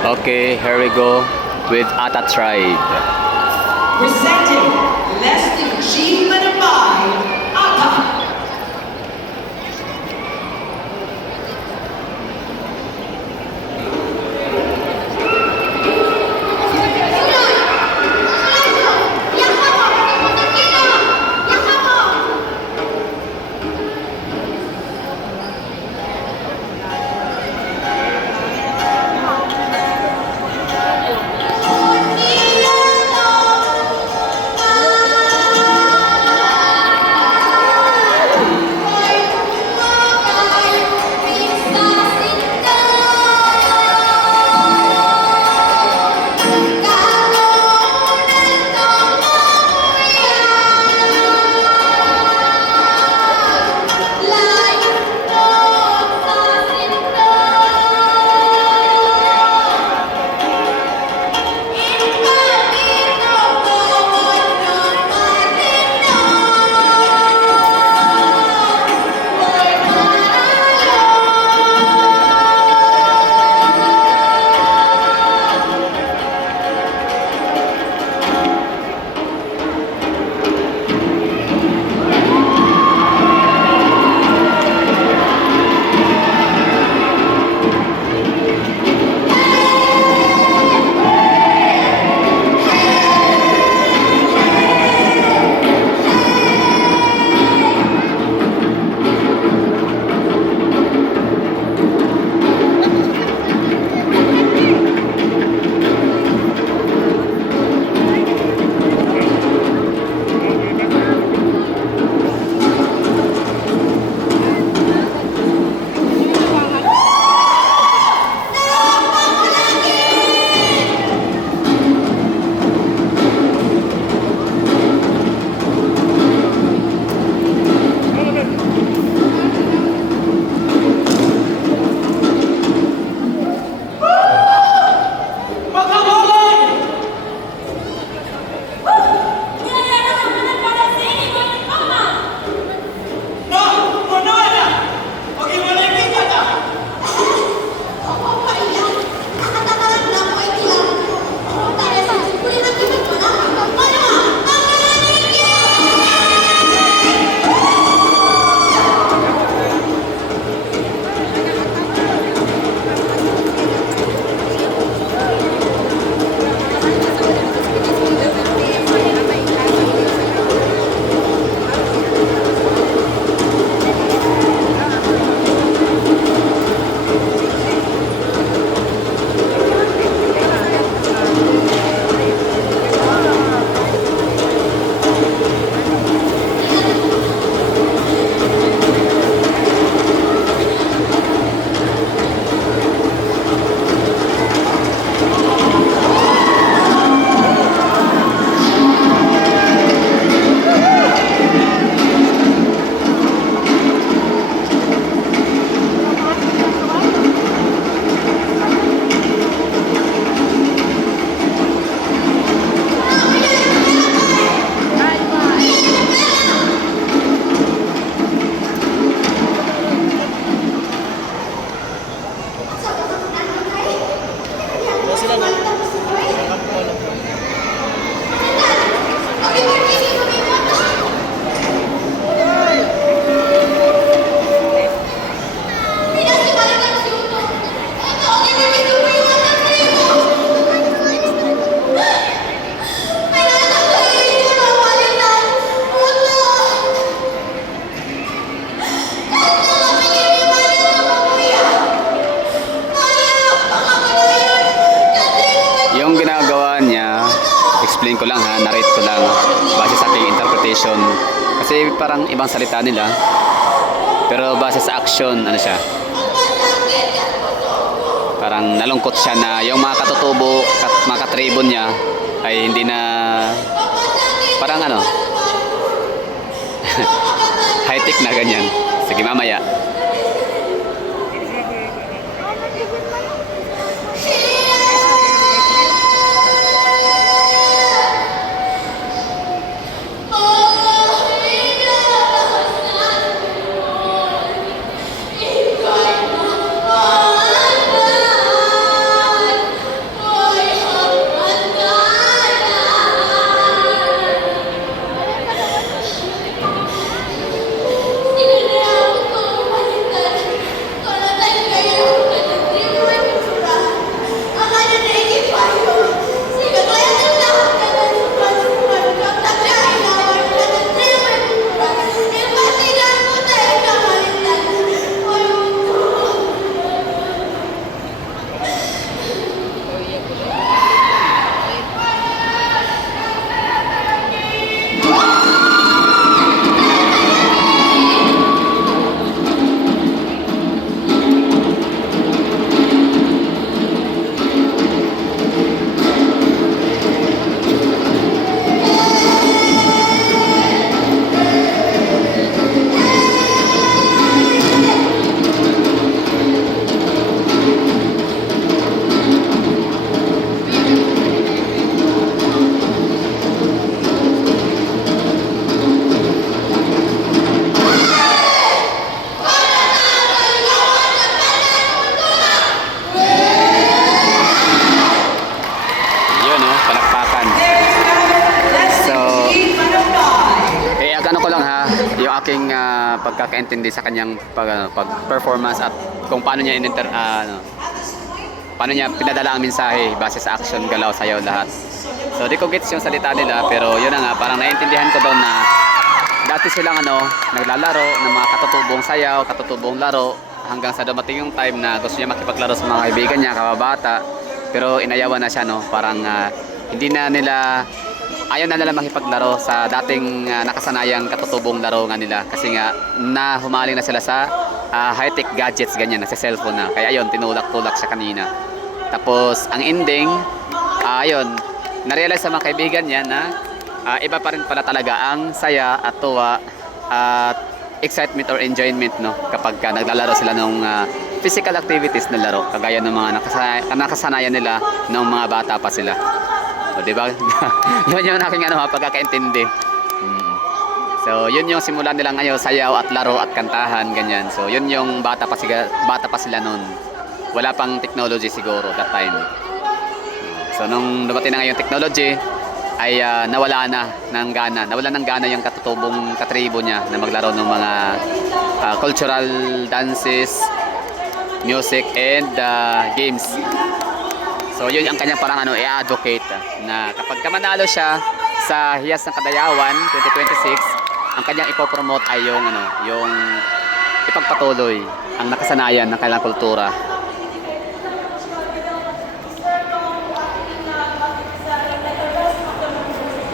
Okay, here we go with Ata Tribe. Presenting Leslie G. Manapay, Ata. Yung ginagawa niya, explain ko lang ha, narrate ko lang base sa aking interpretation. Kasi parang ibang salita nila. Pero base sa action, ano siya? Parang nalungkot siya na yung mga katutubo, mga katribon niya ay hindi na parang ano high-tech na ganyan. Sige mamaya. pagkakaintindi sa kanyang pag-performance at kung paano niya paano niya pinadala ang mensahe base sa action, galaw, sayaw, lahat. So di ko gets yung salita nila, pero yun na nga, parang naiintindihan ko daw na dati silang naglalaro ng mga katutubong sayaw, katutubong laro, hanggang sa dumating yung time na gusto niya makipaglaro sa mga kaibigan niya, kababata, pero inayawan na siya, parang hindi na nila, ayaw na nila makipaglaro sa dating nakasanayang katutubong laro nga nila, kasi nga nahumaling na sila sa high-tech gadgets, ganyan, nasa cellphone na. Kaya ayun, tinulak-tulak siya kanina. Tapos ang ending, ayun, na-realize sa mga kaibigan niya na iba pa rin pala talaga ang saya at tuwa at excitement or enjoyment, no, kapag naglalaro sila ng physical activities na laro, kagaya ng mga nakasanayan nila nung mga bata pa sila. So, di ba? Yun yung aking pagkakaintindi. So, yun yung simulan nila ngayon, sayaw at laro at kantahan, ganyan. So, yun yung bata pa sila noon. Wala pang technology siguro that time. So, nung dumating na ngayon technology, ay nawala na ng gana. Nawala ng gana yung katutubong katribo niya na maglaro ng mga cultural dances, music, and games. So, yun ang kanyang parang i-advocate na kapag manalo siya sa Hiyas ng Kadayawan 2026, ang kanyang ipopromote ay yung ipagpatuloy ang nakasanayan ng kailang kultura